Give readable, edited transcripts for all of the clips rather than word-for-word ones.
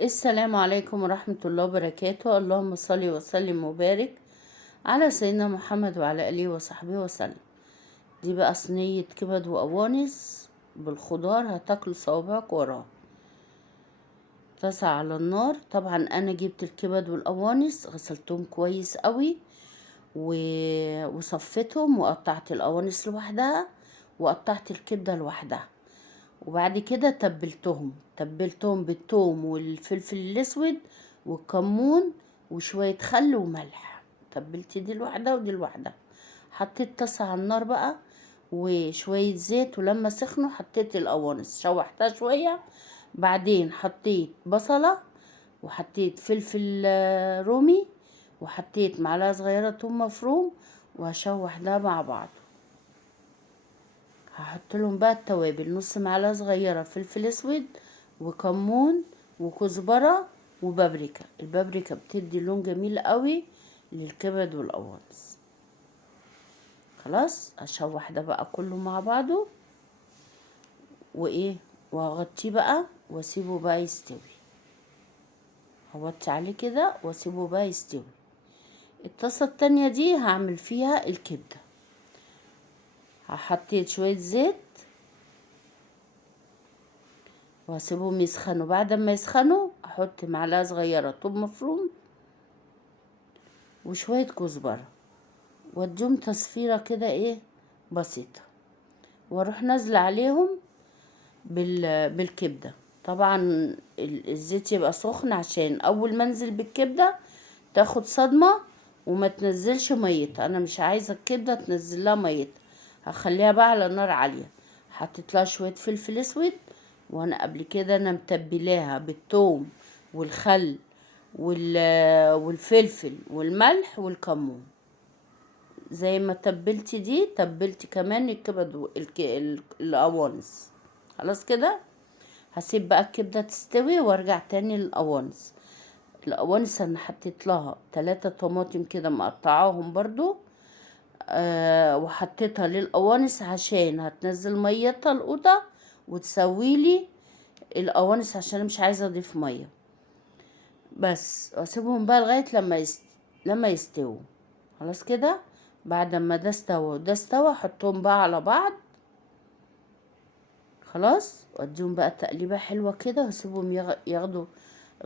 السلام عليكم ورحمة الله وبركاته. اللهم صل وسلم وبارك على سيدنا محمد وعلى آله وصحبه وسلم. دي بقى صينية كبد وقوانص بالخضار، هتاكلوا صوابعك وراها. طاسة على النار. طبعا انا جبت الكبد والقوانص، غسلتهم كويس قوي وصفتهم، وقطعت القوانص لوحدها وقطعت الكبدة لوحدها، وبعد كده تبلتهم بالثوم والفلفل الاسود والكمون وشوية خل وملح. تبلت دي لوحدها ودي لوحدها. حطيت طاسة على النار بقى وشوية زيت، ولما سخنوا حطيت القوانص شوحتها شوية. بعدين حطيت بصلة وحطيت فلفل رومي وحطيت معلقة صغيرة توم مفروم، وهشوح ده مع بعض. هحط لهم بقى التوابل: نص معلقه صغيره فلفل اسود وكمون وكزبره وبابريكا. البابريكا بتدي لون جميل قوي للكبد والقوانص. خلاص هشوح ده بقى كله مع بعضه وهغطيه بقى واسيبه بقى يستوي. هوطي عليه كده واسيبه بقى يستوي. الطاسه التانية دي هعمل فيها الكبده. حطيت شويه زيت وهسيبهم يسخنوا. بعد ما يسخنوا احط معلقه صغيره توم مفروم وشويه كزبره، واديهم تصفيره كده بسيطه، واروح نازله عليهم بالكبده. طبعا الزيت يبقى سخن عشان اول ما انزل بالكبده تاخد صدمه وما تنزلش ميتها. انا مش عايزه الكبده تنزل لها ميتها، هخليها بقى على نار عاليه. حطيت لها شويه فلفل اسود، وانا قبل كده متبلاها بالثوم والخل والفلفل والملح والكمون. زي ما تبلتي دي تبلتي كمان الكبد القوانص. خلاص كده هسيب بقى الكبده تستوي وارجع تاني للقوانص. القوانص انا حطيت لها 3 طماطم كده مقطعاهم برضو، وحطيتها للقوانص عشان هتنزل ميتها القوطه وتسويلي القوانص، عشان مش عايزه اضيف ميه. بس واسيبهم بقى لغايه لما يستووا. خلاص كده بعد ما ده استوى وده استوى احطهم بقى على بعض. خلاص واديهم بقى تقليبه حلوه كده واسيبهم ياخدوا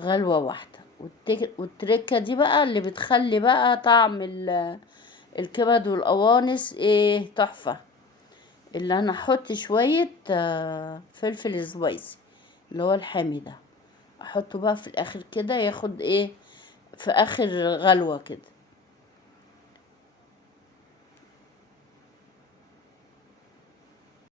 غلوه واحده. والتركه دي بقى اللي بتخلي بقى طعم الكبد والقوانص تحفه. اللي انا احط شويه فلفل سبايسي اللي هو الحامي ده، احطه بقى في الاخر كده ياخد في اخر غلوة كده.